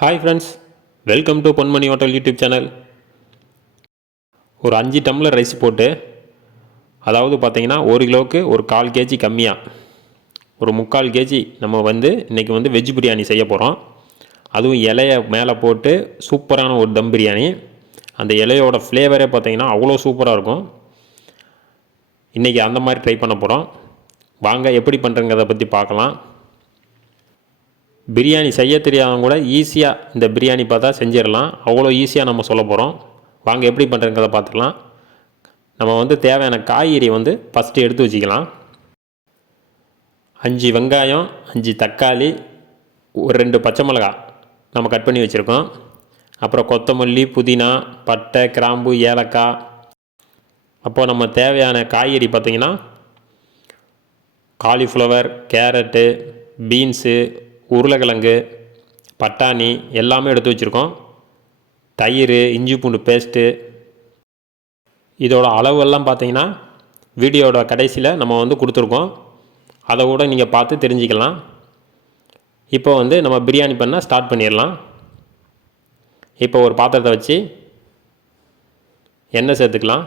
Hi friends, welcome to Ponmani hotel YouTube channel. ஒரு 5 tumbler rice போட்டு, அதாவது பார்த்தீங்கன்னா 1 கிலோவுக்கு ஒரு 1/4 கேஜி கம்மியாக ஒரு 3/4 கேஜி நம்ம இன்றைக்கி வெஜ் பிரியாணி செய்ய போகிறோம். அதுவும் இலையை மேலே போட்டு சூப்பரான ஒரு தம் பிரியாணி. அந்த இலையோட ஃப்ளேவரே பார்த்தீங்கன்னா அவ்வளோ சூப்பராக இருக்கும். இன்றைக்கி அந்த மாதிரி ட்ரை பண்ண போகிறோம். வாங்க எப்படி பண்ணுறங்கிறத பற்றி பார்க்கலாம். பிரியாணி செய்ய தெரியாதவங்க கூட ஈஸியாக இந்த பிரியாணி பார்த்தா செஞ்சிடலாம். அவ்வளோ ஈஸியாக நம்ம சொல்ல போகிறோம். வாங்க எப்படி பண்ணுறங்கிறத பார்த்துக்கலாம். நம்ம தேவையான காய்கறி ஃபஸ்ட்டு எடுத்து வச்சுக்கலாம். 5 வெங்காயம், 5 தக்காளி, ஒரு 2 பச்சை மிளகாய் நம்ம கட் பண்ணி வச்சுருக்கோம். அப்புறம் கொத்தமல்லி, புதினா, பட்டை, கிராம்பு, ஏலக்காய். அப்போது நம்ம தேவையான காய்கறி பார்த்திங்கன்னா காலிஃப்ளவர், கேரட்டு, பீன்ஸு, உருளைக்கிழங்கு, பட்டாணி எல்லாமே எடுத்து வச்சுருக்கோம். தயிர், இஞ்சி பூண்டு பேஸ்ட்டு. இதோட அளவெல்லாம் பார்த்தீங்கன்னா வீடியோட கடைசியில் நம்ம கொடுத்துருக்கோம். அதை கூட நீங்கள் பார்த்து தெரிஞ்சுக்கலாம். இப்போ நம்ம பிரியாணி பண்ண ஸ்டார்ட் பண்ணிடலாம். இப்போ ஒரு பாத்திரத்தை வச்சு எண்ணெய் சேர்த்துக்கலாம்.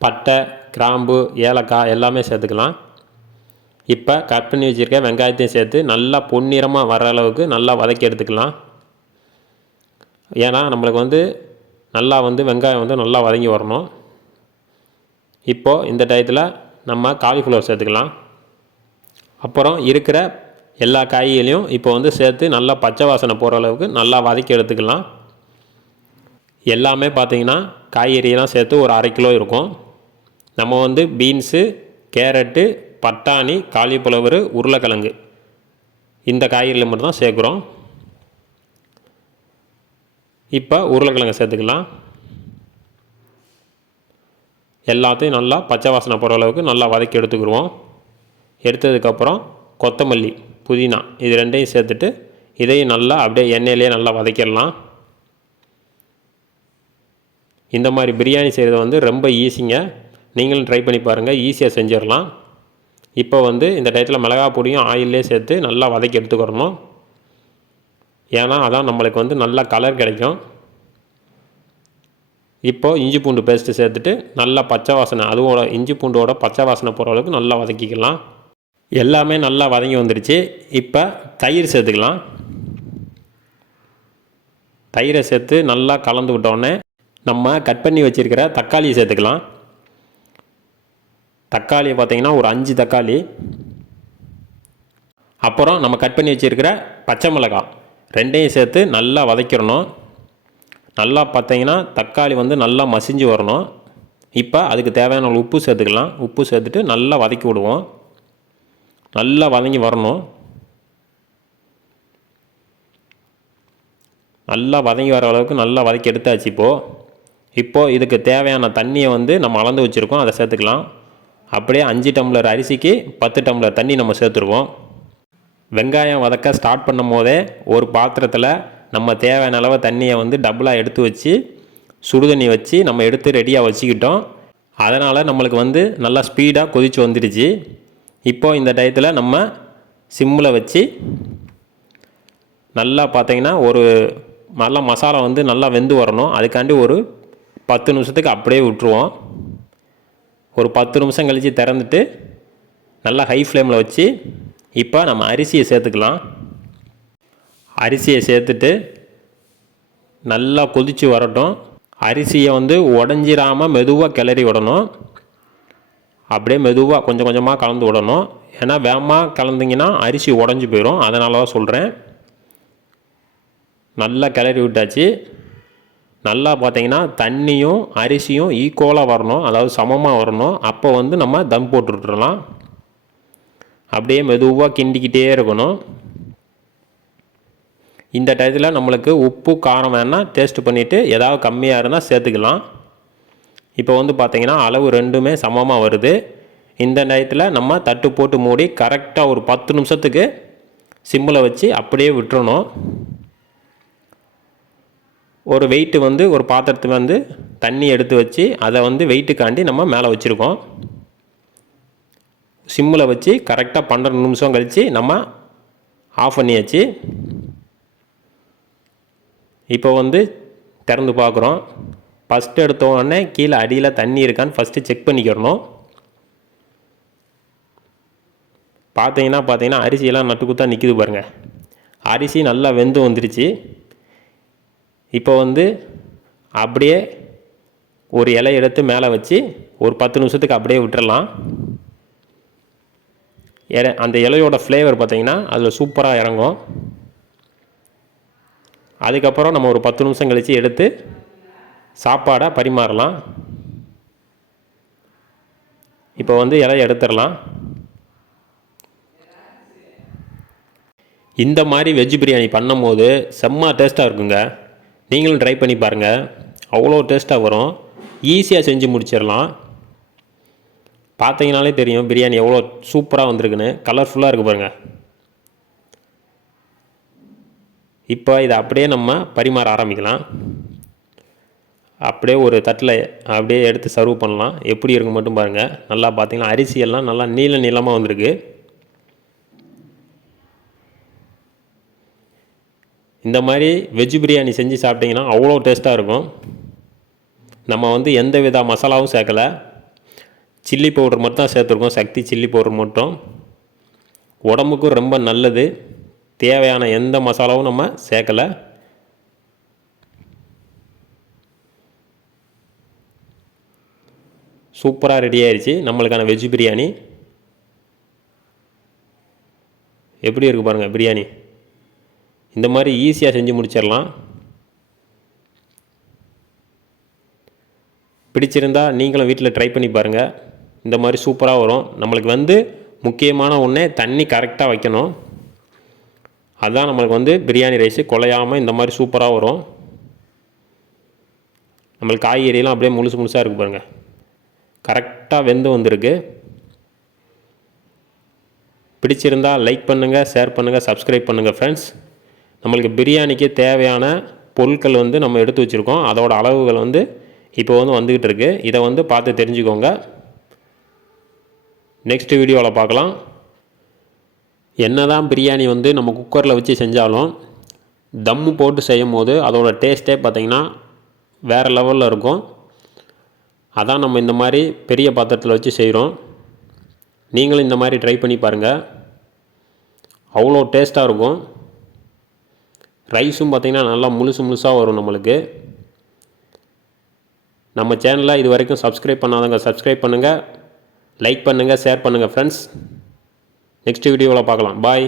பட்டை, கிராம்பு, ஏலக்காய் எல்லாமே சேர்த்துக்கலாம். இப்போ கட் பண்ணி வச்சுருக்க வெங்காயத்தையும் சேர்த்து நல்லா பொன்னிறமாக வர அளவுக்கு நல்லா வதக்கி எடுத்துக்கலாம். ஏன்னா நம்மளுக்கு நல்லா வெங்காயம் நல்லா வதங்கி வரணும். இப்போது இந்த டயத்தில் நம்ம காலிஃப்ளவர் சேர்த்துக்கலாம். அப்புறம் இருக்கிற எல்லா காய்களையும் இப்போ சேர்த்து நல்லா பச்சை வாசனை போகிற அளவுக்கு நல்லா வதக்கி எடுத்துக்கலாம். எல்லாமே பார்த்திங்கன்னா காய்கறியெல்லாம் சேர்த்து ஒரு 1/2 கிலோ இருக்கும். நம்ம பீன்ஸு, கேரட்டு, பட்டாணி, காலிஃப்ளவர், உருளைக்கிழங்கு இந்த காய்கறியில் மட்டும்தான் சேர்க்குறோம். இப்போ உருளைக்கிழங்கு சேர்த்துக்கலாம். எல்லாத்தையும் நல்லா பச்சை வாசனை போகிற அளவுக்கு நல்லா வதக்கி எடுத்துக்கிடுவோம். எடுத்ததுக்கப்புறம் கொத்தமல்லி, புதினா இது 2ஐயும் சேர்த்துட்டு இதையும் நல்லா அப்படியே எண்ணெயிலே நல்லா வதக்கிடலாம். இந்த மாதிரி பிரியாணி செய்கிறது ரொம்ப ஈஸிங்க. நீங்களும் ட்ரை பண்ணி பாருங்கள், ஈஸியாக செஞ்சிடலாம். இப்போ இந்த டயத்தில் மிளகாய் பொடியும் ஆயிலே சேர்த்து நல்லா வதக்கி எடுத்துக்கிறணும். ஏன்னா அதான் நம்மளுக்கு நல்லா கலர் கிடைக்கும். இப்போது இஞ்சி பூண்டு பேஸ்ட்டு சேர்த்துட்டு நல்லா பச்சை வாசனை, அதுவோட இஞ்சி பூண்டோட பச்சை வாசனை போகிற அளவுக்கு நல்லா வதக்கிக்கலாம். எல்லாமே நல்லா வதங்கி வந்துடுச்சு. இப்போ தயிர் சேர்த்துக்கலாம். தயிரை சேர்த்து நல்லா கலந்து விட்டோடனே நம்ம கட் பண்ணி வச்சுருக்கிற தக்காளியை சேர்த்துக்கலாம். தக்காளி பார்த்திங்கன்னா ஒரு 5 தக்காளி. அப்புறம் நம்ம கட் பண்ணி வச்சுருக்கிற பச்சை மிளகாய் 2ஐயும் சேர்த்து நல்லா வதக்கிடணும். நல்லா பார்த்திங்கன்னா தக்காளி நல்லா மசிஞ்சு வரணும். இப்போ அதுக்கு தேவையான உப்பு சேர்த்துக்கலாம். உப்பு சேர்த்துட்டு நல்லா வதக்கி விடுவோம். நல்லா வதங்கி வரணும். நல்லா வதங்கி வர அளவுக்கு நல்லா வதக்கி எடுத்தாச்சு. இப்போது இதுக்கு தேவையான தண்ணியை நம்ம அளந்து வச்சுருக்கோம், அதை சேர்த்துக்கலாம். அப்படியே 5 டம்ளர் அரிசிக்கு 10 டம்ளர் தண்ணி நம்ம சேர்த்துருவோம். வெங்காயம் வதக்க ஸ்டார்ட் பண்ணும் போதே ஒரு பாத்திரத்தில் நம்ம தேவையான அளவு தண்ணியை டபுளாக எடுத்து வச்சு சுடுதண்ணி வச்சு நம்ம எடுத்து ரெடியாக வச்சுக்கிட்டோம். அதனால் நம்மளுக்கு நல்லா ஸ்பீடாக கொதித்து வந்துடுச்சு. இப்போது இந்த டயத்தில் நம்ம சிம்மில் வச்சு நல்லா பார்த்திங்கன்னா ஒரு நல்லா மசாலா நல்லா வெந்து வரணும். அதுக்காண்டி ஒரு 10 நிமிஷத்துக்கு அப்படியே விட்டுருவோம். ஒரு 10 நிமிஷம் கழித்து திறந்துட்டு நல்லா ஹை ஃப்ளேமில் வச்சு இப்போ நம்ம அரிசியை சேர்த்துக்கலாம். அரிசியை சேர்த்துட்டு நல்லா கொதித்து வரட்டும். அரிசியை உடஞ்சிராமல் மெதுவாக கிளறி விடணும். அப்படியே மெதுவாக கொஞ்சம் கொஞ்சமாக கலந்து விடணும். ஏன்னா வேகமாக கலந்திங்கன்னா அரிசி உடஞ்சி போயிடும். அதனால தான் சொல்கிறேன். நல்லா கிளறி விட்டாச்சு. நல்லா பார்த்திங்கன்னா தண்ணியும் அரிசியும் ஈக்குவலாக வரணும், அதாவது சமமாக வரணும். அப்போ நம்ம தம் போட்டு விட்டுறலாம். அப்படியே மெதுவாக கிண்டிக்கிட்டே இருக்கணும். இந்த டயத்தில் நம்மளுக்கு உப்பு காரம் வேணால் டேஸ்ட் பண்ணிவிட்டு ஏதாவது கம்மியாக இருந்தால் சேர்த்துக்கலாம். இப்போ பார்த்திங்கன்னா அளவு ரெண்டுமே சமமாக வருது. இந்த டயத்தில் நம்ம தட்டு போட்டு மூடி கரெக்டாக ஒரு 10 நிமிஷத்துக்கு சிம்மில் வச்சு அப்படியே விட்டுறணும். ஒரு வெயிட்டு ஒரு பாத்திரத்துக்கு தண்ணி எடுத்து வச்சு அதை வெயிட்டுக்காண்டி நம்ம மேலே வச்சுருக்கோம். சிம்மில் வச்சு கரெக்டாக 12 நிமிஷம் கழித்து நம்ம ஆஃப் பண்ணியாச்சு. இப்போ வந்து திறந்து பார்க்குறோம். ஃபஸ்ட்டு எடுத்த உடனே கீழே அடியில் தண்ணி இருக்கான்னு ஃபஸ்ட்டு செக் பண்ணிக்கிறணும். பார்த்தீங்கன்னா அரிசியெல்லாம் நட்டுக்குத்தான் நிற்கிது பாருங்கள். அரிசி நல்லா வெந்து வந்துருச்சு. இப்போ வந்து அப்படியே ஒரு இலை எடுத்து மேலே வச்சு ஒரு 10 நிமிஷத்துக்கு அப்படியே விட்டுறலாம். அந்த இலையோட ஃப்ளேவர் பார்த்திங்கன்னா அதில் சூப்பராக இறங்கும். அதுக்கப்புறம் நம்ம ஒரு 10 நிமிஷம் கழித்து எடுத்து சாப்பாடை பரிமாறலாம். இப்போ வந்து இலையை எடுத்துடலாம். இந்த மாதிரி வெஜ் பிரியாணி பண்ணும்போது செம்ம டேஸ்ட்டாக இருக்குங்க. நீங்களும் ட்ரை பண்ணி பாருங்கள். அவ்வளோ டேஸ்ட்டாக வரும். ஈஸியாக செஞ்சு முடிச்சிடலாம். பார்த்தீங்கனாலே தெரியும் பிரியாணி எவ்வளோ சூப்பராக வந்திருக்குன்னு. கலர்ஃபுல்லாக இருக்குது பாருங்கள். இப்போ இதை அப்படியே நம்ம பரிமாற ஆரம்பிக்கலாம். அப்படியே ஒரு தட்டில் அப்படியே எடுத்து சர்வ் பண்ணலாம். எப்படி இருக்கு மட்டும் பாருங்கள். நல்லா பார்த்தீங்கன்னா அரிசியெல்லாம் நல்லா நீளமாக வந்திருக்கு. இந்த மாதிரி வெஜ் பிரியாணி செஞ்சு சாப்பிட்டிங்கன்னா அவ்வளோ டேஸ்ட்டாக இருக்கும். நம்ம வந்து எந்த வித மசாலாவும் சேர்க்கலை. சில்லி பவுடர் மட்டும் தான் சேர்த்துருக்கோம். சக்தி சில்லி பவுடர் மட்டும். உடம்புக்கும் ரொம்ப நல்லது. தேவையான எந்த மசாலாவும் நம்ம சேர்க்கலை. சூப்பராக ரெடி ஆயிடுச்சு நம்மளுக்கான வெஜ் பிரியாணி. எப்படி இருக்குது பாருங்கள் பிரியாணி. இந்த மாதிரி ஈஸியாக செஞ்சு முடிச்சிடலாம். பிடிச்சிருந்தா நீங்களும் வீட்டில் ட்ரை பண்ணி பாருங்கள். இந்த மாதிரி சூப்பராக வரும். நம்மளுக்கு வந்து முக்கியமான ஒன்றே தண்ணி கரெக்டாக வைக்கணும். அதுதான் நம்மளுக்கு வந்து பிரியாணி ரைஸு குலையாமல் இந்த மாதிரி சூப்பராக வரும். நம்மளுக்கு காய்கறியெல்லாம் அப்படியே முழுசாக இருக்குது பாருங்கள். கரெக்டாக வெந்து வந்திருக்கு. பிடிச்சிருந்தால் லைக் பண்ணுங்கள், ஷேர் பண்ணுங்கள், சப்ஸ்கிரைப் பண்ணுங்கள் ஃப்ரெண்ட்ஸ். நம்மளுக்கு பிரியாணிக்கு தேவையான பொருட்கள் வந்து நம்ம எடுத்து வச்சுருக்கோம். அதோட அளவுகள் வந்து இப்போ வந்து வந்துக்கிட்டு இருக்குது. இதை வந்து பார்த்து தெரிஞ்சுக்கோங்க. நெக்ஸ்ட் வீடியோவில் பார்க்கலாம். என்ன தான் பிரியாணி வந்து நம்ம குக்கரில் வச்சு செஞ்சாலும் தம்மு போட்டு செய்யும் போது அதோட டேஸ்ட்டே பார்த்திங்கன்னா வேறு லெவலில் இருக்கும். அதான் நம்ம இந்த மாதிரி பெரிய பாத்திரத்தில் வச்சு செய்கிறோம். நீங்களும் இந்த மாதிரி ட்ரை பண்ணி பாருங்கள். அவ்வளோ டேஸ்ட்டாக இருக்கும். ரைஸும் பார்த்திங்கன்னா நல்லா முழுசாக வரும் நம்மளுக்கு. நம்ம சேனலில் இது வரைக்கும் சப்ஸ்கிரைப் பண்ணாதவங்க சப்ஸ்கிரைப் பண்ணுங்கள், லைக் பண்ணுங்கள், ஷேர் பண்ணுங்கள் ஃப்ரெண்ட்ஸ். நெக்ஸ்ட் வீடியோவில் பார்க்கலாம். பாய்.